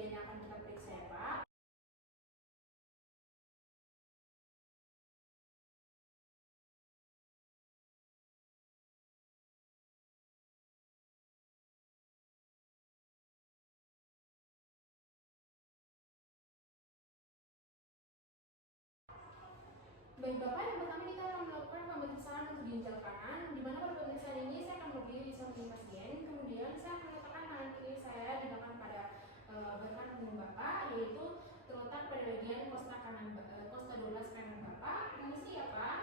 bagian yang akan kita periksa ya Pak. Baik Bapak, yang pertama kita akan melakukan pemeriksaan untuk ginjal kanan, di mana pada pemeriksaan ini saya akan berdiri di samping pasien, kemudian saya akan meletakkan tangan kiri saya di belakang pada belakang punggung Bapak, yaitu terletak pada bagian kosta 12 kanan Bapak. Permisi ya Pak.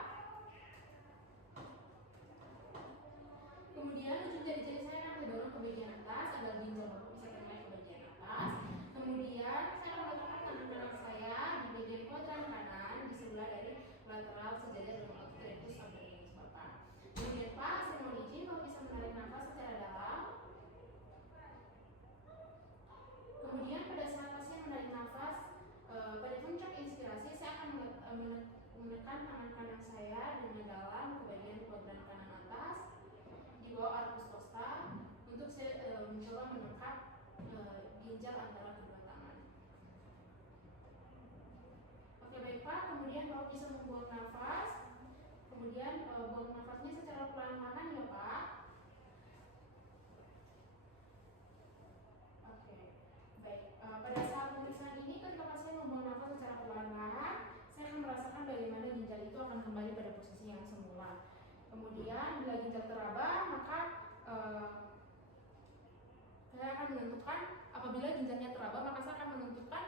Kemudian ujung jari-jari saya akan mendorong ke bagian atas agar ginjal Bapak bisa ternaik ke bagian atas. Kemudian saya akan meletakkan tangan kanan saya di bagian kuadran kanan di sebelah dari lateral sejajar dengan otot rectus abdominis Bapak. Kemudian Pak, saya mohon izin Bapak bisa menarik nafas secara dalam. Kemudian pada saat pasien menarik nafas, pada puncak inspirasi saya akan menekan tangan kanan saya dengan dalam ke bagian kuadran kanan atas di bawah arkus costa untuk saya mencoba menekan ginjal antara kedua tangan. Oke baik Pak, kemudian Bapak bisa membuang nafas, kemudian buang nafasnya secara perlahan-lahan ya Pak. Oke, baik. Pada saat pemeriksaan ini ketika pasien membuang nafas secara perlahan-lahan, saya akan merasakan bagaimana ginjal itu akan kembali pada posisi yang semula. Kemudian bila ginjal teraba, maka saya akan menentukan apabila ginjalnya teraba, maka saya akan menentukan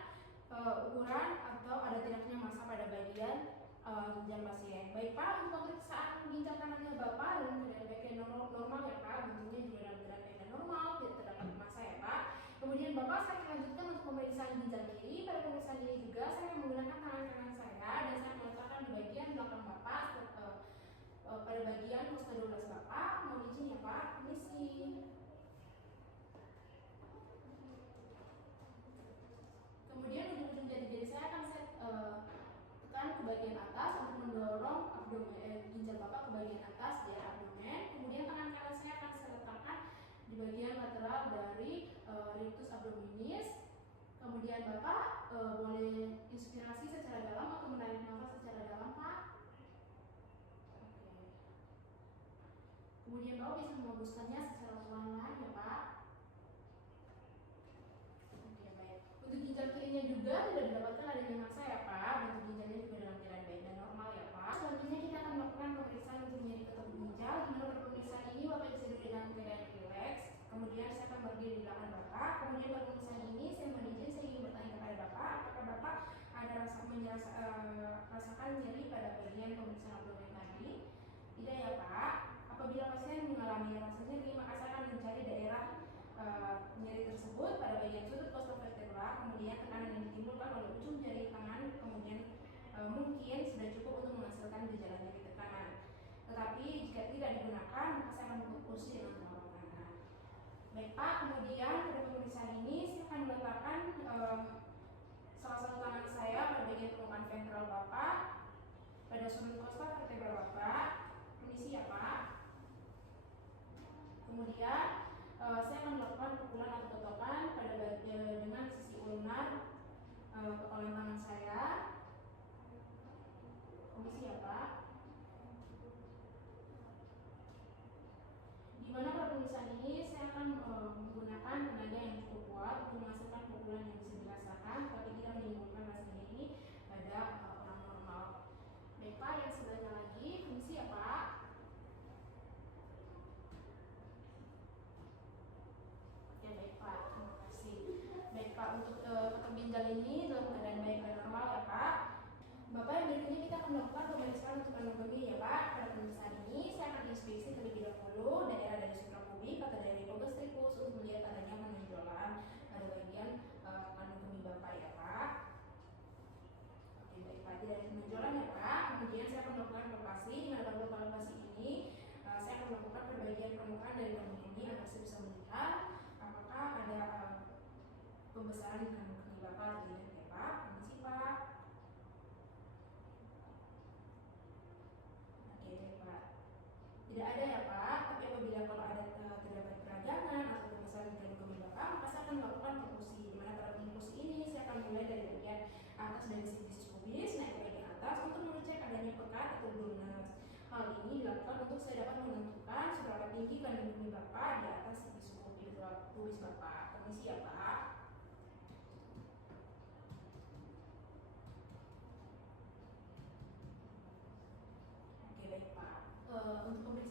ukuran atau ada tidaknya massa pada bagian ginjal pasien. Baik Pak, untuk pemeriksaan ginjal kanannya Bapak dalam keadaan bagian normal ya Pak, bentuknya juga dalam keadaan bagian normal, tidak terdapat massa ya Pak. Kemudian Bapak saya akan lanjutkan untuk pemeriksaan ginjal kiri. Pada pemeriksaan ini juga saya akan menggunakan tangan kanan saya dan saya meletakkan di bagian belakang Bapak pada bagian kosta 12 Bapak. Mohon izin ya Pak, permisi. Kemudian ujung-ujung jari-jari saya akan saya tekan ke bagian atas untuk mendorong ginjal Bapak ke bagian atas di abdomen. Kemudian tangan kanan saya akan saya letakkan di bagian lateral dari rectus abdominis. Kemudian Bapak boleh inspirasi secara dalam atau menarik nafas secara dalam Pak. Oke. Kemudian Bapak bisa menghembuskannya secara perlahan-lahan ya Pak. Oke baik. Untuk ginjal kirinya juga tidak didapatkan adanya massa ya Pak. Bentuk ginjalnya juga dalam keadaan baik dan normal ya Pak. Selanjutnya kita akan melakukan pemeriksaan untuk nyeri ketuk ginjal. Di mana pada pemeriksaan ini Bapak bisa duduk dalam keadaan rileks. Kemudian saya akan berdiri di belakang Bapak. Kemudian pada pemeriksaan ini saya mohon izin saya ingin bertanya kepada Bapak, apakah Bapak ada rasakan nyeri pada bagian pemeriksaan abdomen tadi? Tidak ya Pak. Apabila pasien mengalami rasa nyeri, maka saya akan mencari daerah nyeri tersebut pada bagian sudut kosta vertebra, kemudian tekanan yang ditimbulkan oleh ujung jari tangan, kemudian mungkin sudah cukup untuk menghasilkan gejala nyeri tekanan. Tetapi jika tidak digunakan, maka saya akan membentuk kursi dengan telapak tangan. Baik Pak, kemudian pada pemeriksaan ini saya akan meletakkan salah satu tangan saya pada bagian permukaan ventral Bapak pada sudut kosta vertebra Bapak. Permisi ya Pak. Kemudian saya akan melakukan pukulan atau totokan pada bagian dengan sisi ulnar kepalan tangan saya. Permisi ya Pak. Di mana pada pemeriksaan ini saya akan menggunakan tenaga yang cukup kuat untuk menghasilkan pukulan yang bisa dirasakan, tapi tidak menimbulkan rasa nyeri pada orang normal. Baik Pak, yang sebelahnya lagi, permisi ya Pak. Ya baik Pak, terima kasih. Baik Pak, untuk ketuk ginjal ini dalam keadaan baik dan normal ya Pak. Bapak, yang berikutnya kita akan melakukan pemeriksaan untuk anatomi ya Pak. Pada pemeriksaan ini saya akan inspeksi terlebih dahulu daerah dari suprapubik atau dari lobus tricus untuk melihat adanya menonjolan pada bagian kandung kemih Bapak ya Pak. Oke baik Pak, tidak ada menonjolan ya Pak. Kemudian saya akan melakukan palpasi. Di mana pada palpasi ini saya akan melakukan pada bagian permukaan dari kandung ini agar saya bisa melihat apakah ada pembesaran di kandung kemih Bapak atau tidak ya Pak. Permisi Pak. Oke Pak, tidak ada ya Pak, tapi apabila kalau ada terdapat peradangan atau pembesaran di kandung kemih Bapak, maka saya akan melakukan perkusi, di mana pada perkusi di atas di surat tulis Bapak. Permisi ya Pak. Oke baik Pak. Untuk pemeriksaan